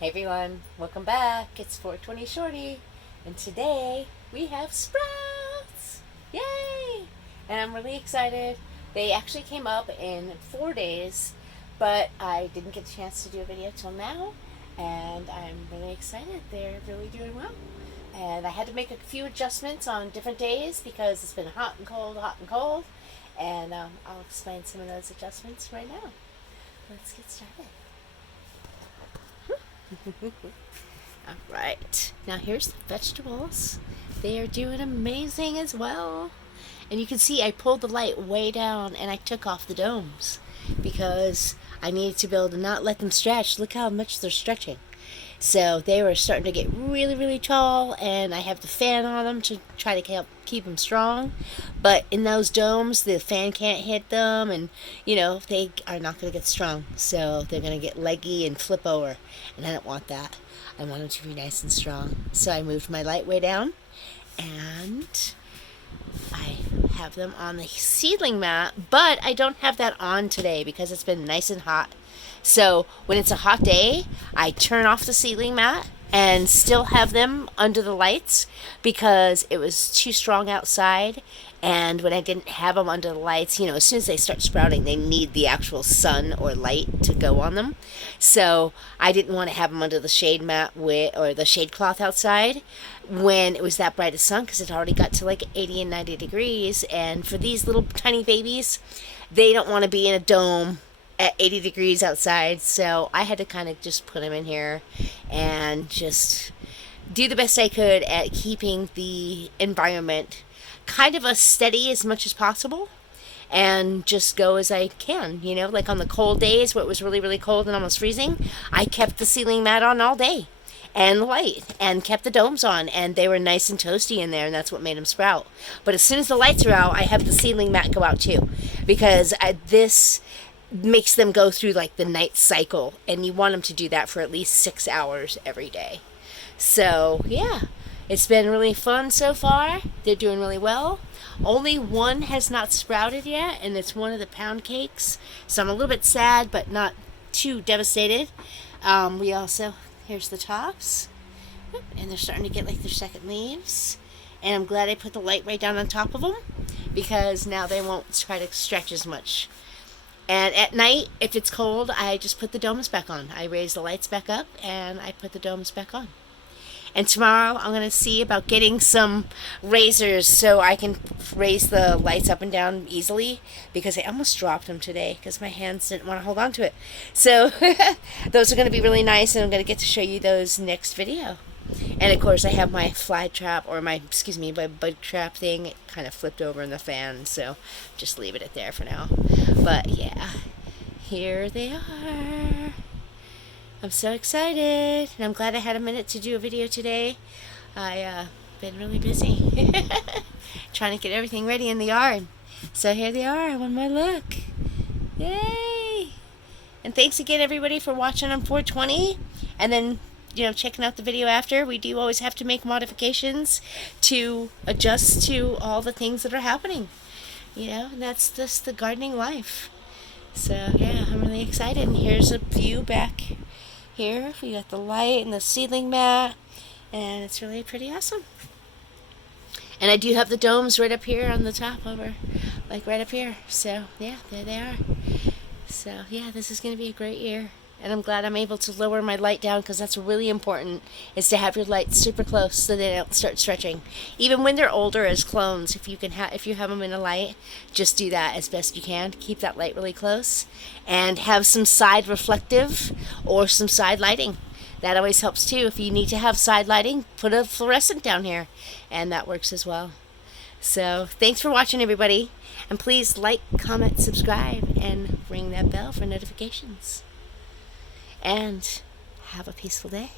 Hey everyone, welcome back. It's 420 Shorty, and today we have sprouts! Yay! And I'm really excited. They actually came up in 4 days, but I didn't get a chance to do a video till now, and I'm really excited. They're really doing well. And I had to make a few adjustments on different days because it's been hot and cold, and I'll explain some of those adjustments right now. Let's get started. Alright, now here's the vegetables. They are doing amazing as well. And you can see I pulled the light way down and I took off the domes because I needed to be able to not let them stretch. Look how much they're stretching. So they were starting to get really, really tall, and I have the fan on them to try to help keep them strong. But in those domes, the fan can't hit them, and they are not going to get strong. So they're going to get leggy and flip over, and I don't want that. I want them to be nice and strong. So I moved my light way down, and I have them on the seedling mat, but I don't have that on today because it's been nice and hot. So when it's a hot day, I turn off the seedling mat and still have them under the lights because it was too strong outside. And when I didn't have them under the lights, as soon as they start sprouting, they need the actual sun or light to go on them. So I didn't want to have them under the shade mat or the shade cloth outside when it was that bright of sun, because it already got to like 80 and 90 degrees. And for these little tiny babies, they don't want to be in a dome at 80 degrees outside, so I had to kind of just put them in here and just do the best I could at keeping the environment kind of a steady as much as possible and just go as I can, like on the cold days where it was really, really cold and almost freezing, I kept the ceiling mat on all day and the light and kept the domes on, and they were nice and toasty in there, and that's what made them sprout. But as soon as the lights are out, I have the ceiling mat go out too, because this makes them go through like the night cycle, and you want them to do that for at least 6 hours every day. So yeah, it's been really fun so far. They're doing really well. Only one has not sprouted yet, and it's one of the pound cakes, so I'm a little bit sad but not too devastated. Here's the tops, and they're starting to get like their second leaves, and I'm glad I put the light right down on top of them because now they won't try to stretch as much. And at night, if it's cold, I just put the domes back on. I raise the lights back up, and I put the domes back on. And tomorrow, I'm going to see about getting some razors so I can raise the lights up and down easily, because I almost dropped them today because my hands didn't want to hold on to it. So those are going to be really nice, and I'm going to get to show you those next video. And of course, I have my fly trap, or my bug trap thing. It kind of flipped over in the fan, so just leave it there for now. But yeah, here they are. I'm so excited, and I'm glad I had a minute to do a video today. I've been really busy trying to get everything ready in the yard. So here they are, one more look. Yay! And thanks again, everybody, for watching on 420, and then checking out the video after. We do always have to make modifications to adjust to all the things that are happening. And that's just the gardening life. So yeah, I'm really excited. And here's a view back here. We got the light and the seedling mat, and it's really pretty awesome. And I do have the domes right up here on the top right up here. So yeah, there they are. So yeah, this is going to be a great year. And I'm glad I'm able to lower my light down, because that's really important, is to have your lights super close so they don't start stretching. Even when they're older as clones, if you have them in a light, just do that as best you can. Keep that light really close, and have some side reflective or some side lighting. That always helps too. If you need to have side lighting, put a fluorescent down here, and that works as well. So thanks for watching, everybody, and please like, comment, subscribe, and ring that bell for notifications. And have a peaceful day.